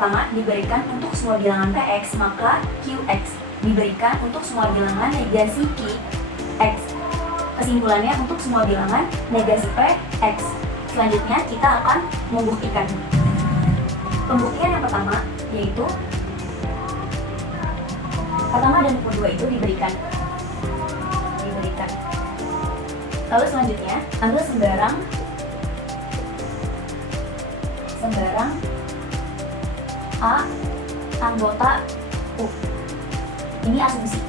pertama diberikan untuk semua bilangan Px, maka Qx diberikan untuk semua bilangan negasi Qx. Kesimpulannya untuk semua bilangan negasi Px. Selanjutnya kita akan membuktikan. Pembuktian yang pertama yaitu pertama dan kedua itu diberikan. Lalu selanjutnya ambil sembarang A anggota U. Ini asumsi.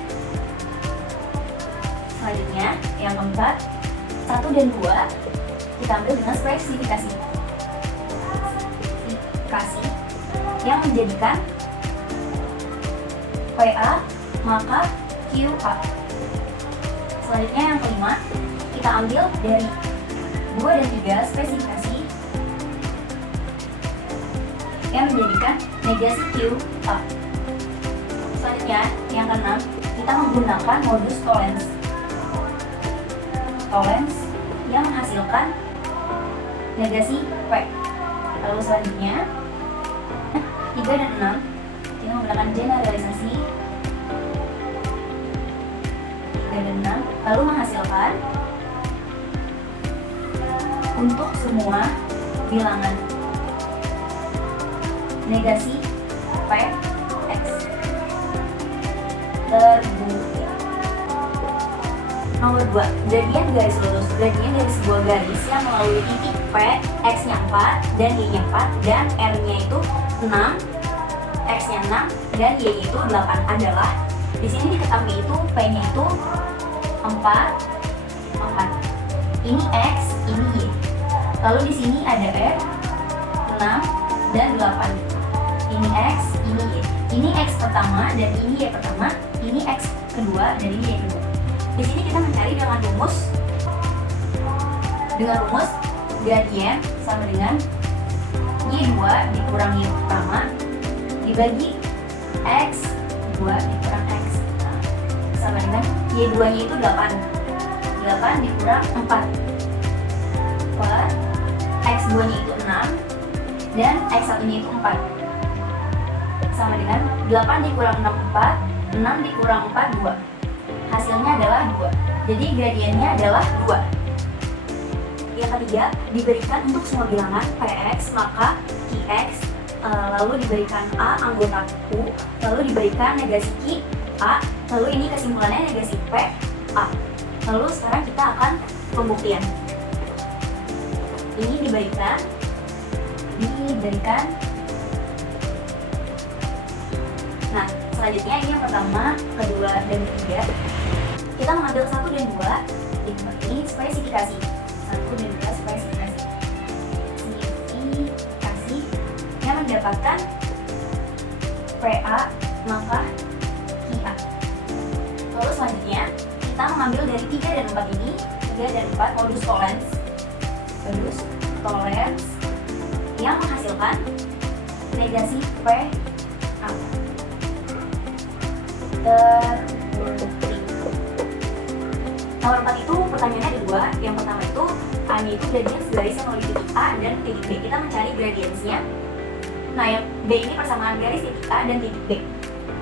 Selanjutnya yang keempat, 1 dan 2 kita ambil dengan spesifikasi yang menjadikan PA maka QA. Selanjutnya yang kelima, kita ambil dari 2 dan 3 spesifikasi yang menjadikan negasi QA. Selanjutnya yang keenam, kita menggunakan modus tollens yang menghasilkan negasi P. Lalu selanjutnya 3 dan 6 kita menggunakan generalisasi 3 dan 6 lalu menghasilkan untuk semua bilangan negasi Px terbukti. Nomor 2, gradian garis lurus. Gradian dari sebuah garis yang melalui titik P, X-nya 4 dan Y-nya 4 dan R-nya itu 6, X-nya 6 dan Y-nya itu 8 adalah, di sini diketahui itu P-nya itu 4. Ini X, ini Y. Lalu di sini ada R 6 dan 8. Ini X, ini Y. Ini X pertama dan ini Y pertama. Ini X kedua dan ini Y kedua. Di sini kita mencari dengan rumus gradien sama dengan Y2 dikurang Y pertama dibagi X2 dikurang X sama dengan Y2 nya itu 8 dikurang 4 per X2 nya itu 6 dan X1 nya itu 4 sama dengan 8 dikurang 6 4, 6 dikurang 4 2. Hasilnya adalah 2. Jadi gradiennya adalah 2. Yang ketiga, diberikan untuk semua bilangan Px maka Qx, lalu diberikan A anggota U, lalu diberikan negasi Q A, lalu ini kesimpulannya negasi P A. Lalu sekarang kita akan pembuktian. Ini diberikan. Nah, selanjutnya ini yang pertama, kedua, dan ketiga. Kita mengambil 1 dan 2. Ini spesifikasi. 1 dan 2 spesifikasi yang mendapatkan PA maka QA. Lalu selanjutnya kita mengambil dari 3 dan 4 ini, 3 dan 4 modus tollens yang menghasilkan negasi PA terbukti. Nomor 4 itu pertanyaannya ada 2. Yang pertama itu A-nya itu gradiens garis yang melalui titik A dan titik B. Kita mencari gradiensnya. Nah, yang B ini persamaan garis titik A dan titik B.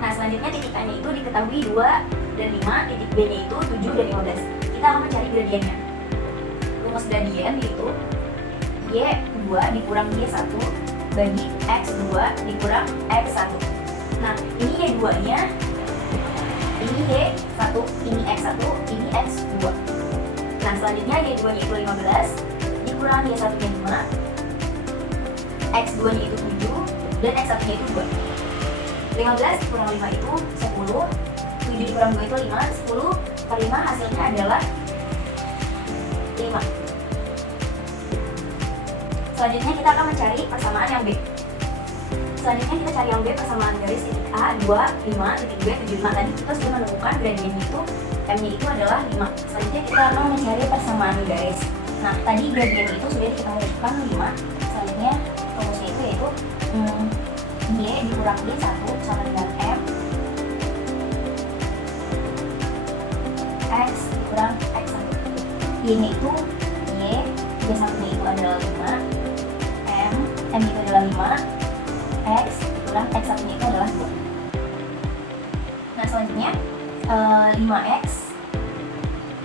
Nah, selanjutnya titik A-nya itu diketahui 2 dan 5, titik B-nya itu 7 dan 15. Kita akan mencari gradiennya. Rumus gradien yaitu Y2 dikurang Y1 bagi X2 dikurang X1. Nah, ini Y2-nya, ini Y1, ini X1, ini X2. Nah, selanjutnya Y2-nya itu 15 dikurang Y1-nya 5, X2-nya itu 7 dan X1-nya itu 2. 15 dikurang 5 itu 10, 7 dikurang 2 itu 5, 10 per 5 hasilnya adalah 5. Selanjutnya kita akan mencari persamaan yang B. Selanjutnya kita cari yang B, persamaan garis titik A 2, 5, titik B 7. Nah, tadi kita sudah menemukan gradiennya itu M-nya itu adalah 5. Selanjutnya kita akan mencari persamaan garis. Nah, tadi gradiennya itu sudah kita temukan 5. Selanjutnya rumusnya itu yaitu Y dikurang Y1 sama dengan M X dikurang X1. Y-nya itu Y1-nya itu adalah 5, M itu adalah 5, X dikurang X satunya itu adalah 2. Nah selanjutnya 5X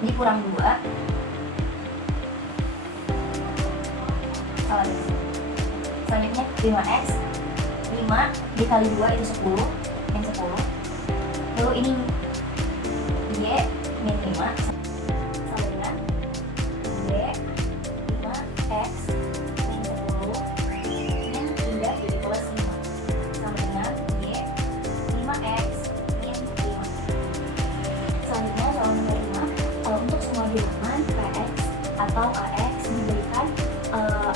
dikurang 2. Selanjutnya 5X, 5 dikali 2 itu 10, min 10. Lalu ini Y min 5 sama dengan Y 5X min 10 min 3 jadi plus 5 sama dengan Y 5X min 5. Selanjutnya soal nomor 5, untuk semua bilangan PX atau AX diberikan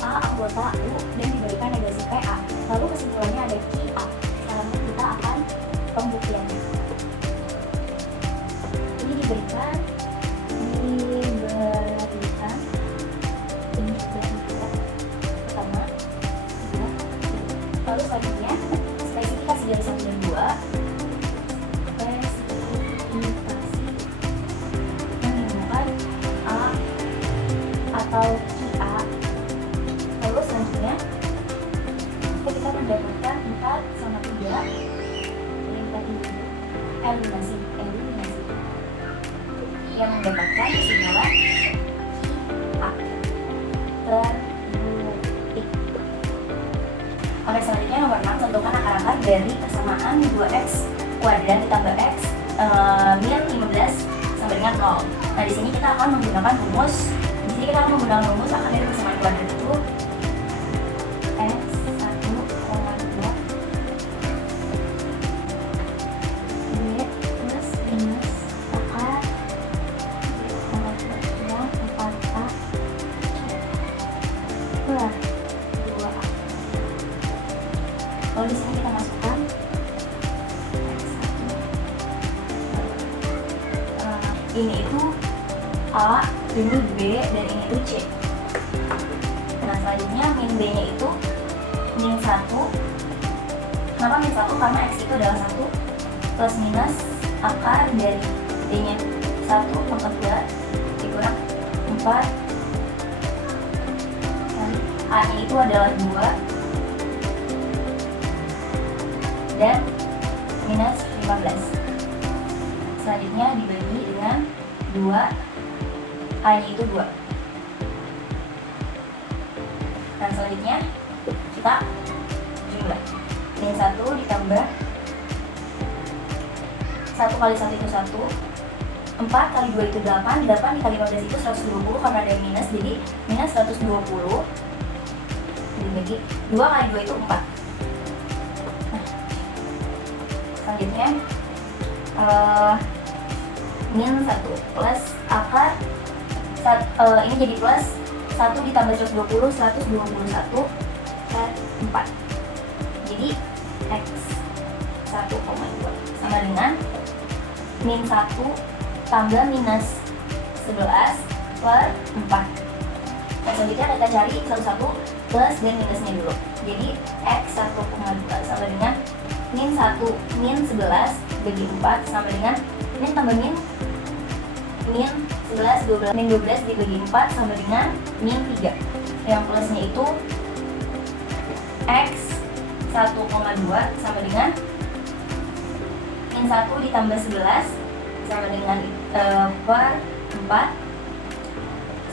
A anggota U dan diberikan negasi PA. Lalu kesimpulannya ada QA. Sekarang kita akan pembuktiannya. Ini diberikan pertama, lalu selanjutnya spesifikasi dari 1 dan 2. Spesifikasi yang digunakan A atau QA. Lalu selanjutnya kita mendapatkan 4 sama 3 yang tadi eliminasi yang mendapatkan kesimpulan QA terbukti. Oke, selanjutnya nomor 6, tentukan akar-akar dari persamaan 2x kuadrat ditambah x min 15 sama dengan 0. Nah di sini kita akan menggunakan rumus. Di sini kita akan menggunakan rumus akar dari persamaan kuadrat itu x 1,2 y plus minus akar 4a plus 2a. Lalu di sini kita masukkan ini itu A, ini B, dan ini itu C. Nah selanjutnya min B nya itu min 1. Kenapa min 1? Karena X itu adalah 1 plus minus akar dari D nya 1 pangkat 2 dikurang 4 kali A nya itu adalah 2 dan minus 15. Selanjutnya dibagi dengan 2, A nya itu 2. Dan selanjutnya kita jumlah min 1 ditambah 1 kali 1 itu 1, 4 kali 2 itu 8, 8 dikali 15 itu 120 karena ada minus, jadi minus 120 dibagi 2 kali 2 itu 4. Nah selanjutnya min 1 plus akar ini jadi plus 1 ditambah 120, 121 per 4. Jadi X 1,2 sama dengan min 1 tambah minus 11 per 4. Nah, selanjutnya kita cari satu-satu plus dan minusnya dulu. Jadi X 1,2 sama dengan min 1 min 11 bagi 4 sama dengan min tambah min 11, 12, min 12 dibagi 4 sama dengan min 3. Yang plusnya itu X 1,2 sama dengan min 1 ditambah 11 sama dengan per 4.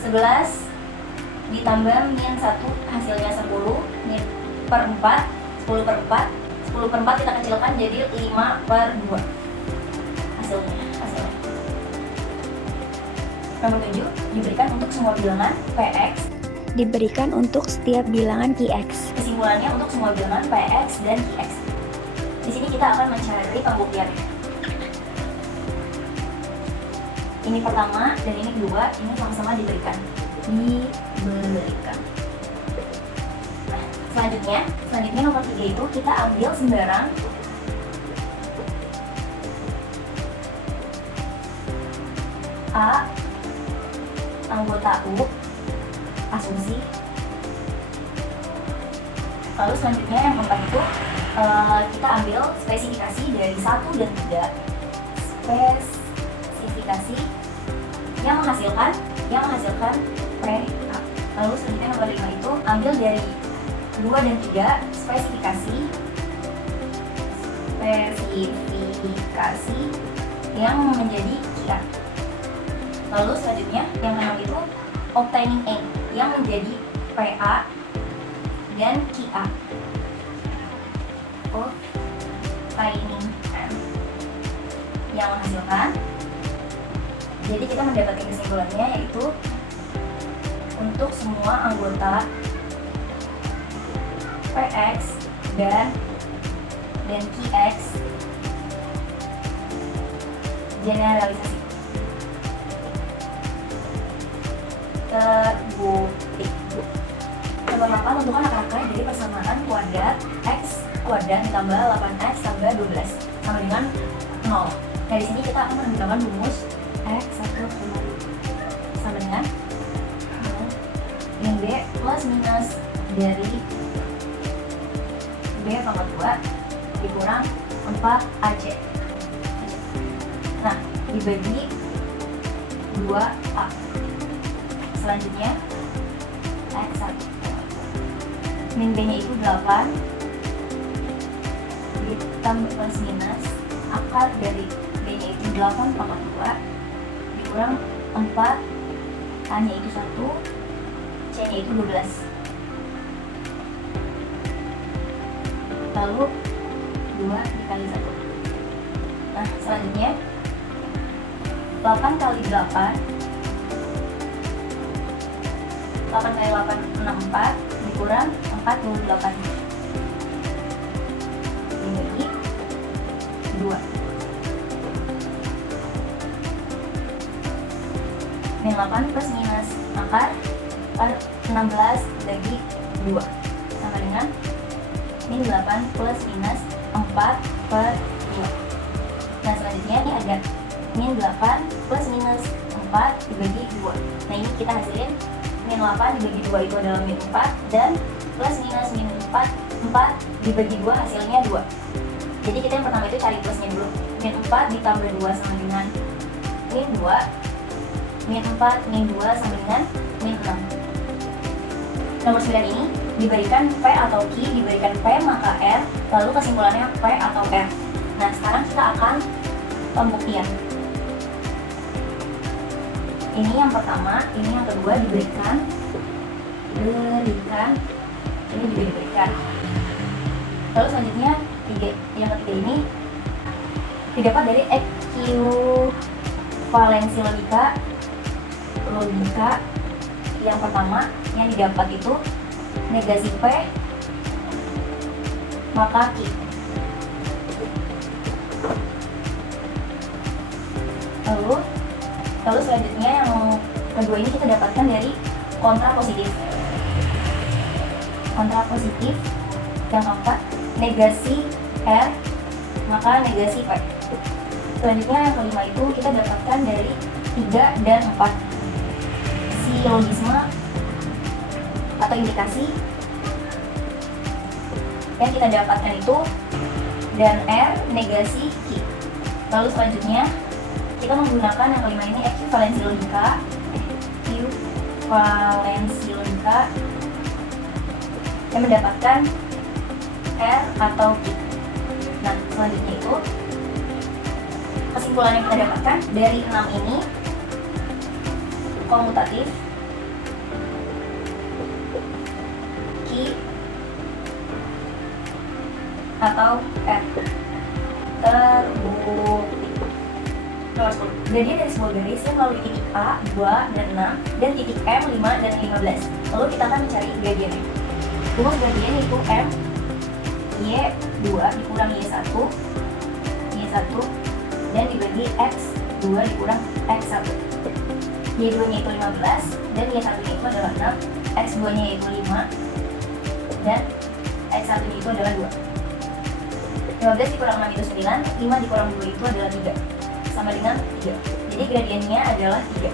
11 ditambah min 1 hasilnya 10, min per 4, 10 per 4, 10 per 4 kita kecilkan jadi 5 per 2 hasilnya. Nomor 7, diberikan untuk semua bilangan PX. Diberikan untuk setiap bilangan QX. Kesimpulannya untuk semua bilangan PX dan QX. Di sini kita akan mencari pembuktiannya. Ini pertama dan ini kedua, ini sama-sama diberikan. Nah, selanjutnya nomor 3 itu kita ambil sembarang A anggota U, asumsi. Lalu selanjutnya yang keempat itu kita ambil spesifikasi dari 1 dan 3. Spesifikasi yang menghasilkan PA. Lalu selanjutnya nomor 5 itu ambil dari 2 dan 3 spesifikasi spesifikasi yang menjadi QA. Lalu selanjutnya yang keenam itu obtaining A yang menjadi PA dan QA. Obtaining M yang menghasilkan. Jadi kita mendapatkan kesimpulannya yaitu untuk semua anggota PX dan QX generalisasi terbukti. Nomor 8, tentukan akar-akar dari persamaan kuadrat X kuadrat ditambah 8X tambah 12 sama dengan 0. Nah di sini kita akan menggunakan rumus X1 sama dengan yang B plus minus dari B pangkat 2 dikurang 4AC. Nah dibagi 2A. Selanjutnya X1 min B nya itu 8 ditambah plus minus akar dari B nya itu 8 pangkat 2 dikurang 4 A nya itu 1 C nya itu 12. Lalu 2 dikali 1. Nah selanjutnya 8 kali 8 kali 8 64 dikurang 48 dibagi 2. Min 8 plus minus akar 16 dibagi 2 sama dengan min 8 plus minus 4 per 2. Nah selanjutnya ini ada min 8 plus minus 4 dibagi 2. Nah ini kita hasilin min 8 dibagi 2 itu adalah min 4 dan plus minus min 4 dibagi 2 hasilnya 2. Jadi kita yang pertama itu cari plusnya dulu. Min 4 ditambah 2 sama dengan min 2. Min 4 min 2 sama dengan min 6. Nomor 9 ini diberikan P atau Q, diberikan P maka R, lalu kesimpulannya P atau R. Nah sekarang kita akan pembuktian. Ini yang pertama, ini yang kedua diberikan, ini juga diberikan. Lalu selanjutnya yang ketiga ini didapat dari ekuivalensi logika yang pertama yang didapat itu negasi P maka Q. Lalu selanjutnya yang kedua ini kita dapatkan dari kontrapositif. Yang keempat negasi R maka negasi P. Selanjutnya yang kelima itu kita dapatkan dari 3 dan 4. Silogisme atau indikasi yang kita dapatkan itu dan R negasi Q. Lalu selanjutnya kita menggunakan yang kelima ini ekuivalensi logika yang mendapatkan R atau Q. Nah selanjutnya itu kesimpulan yang kita dapatkan dari 6 ini komutatif Q atau R terbukti. Nomor 10. Gradien dari sebuah garis yang melalui titik A, 2, dan 6 dan titik M, 5, dan 15. Lalu kita akan mencari gradiennya. Rumus gradien itu M Y2 dikurang Y1 dan dibagi X2 dikurang X1. Y2 nya itu 15 dan Y1 nya itu adalah 6, X2 nya itu 5 dan X1 nya itu adalah 2. 15 dikurang 6 itu 9, 5 dikurang 2 itu adalah 3 sama dengan 3. Jadi gradiennya adalah 3.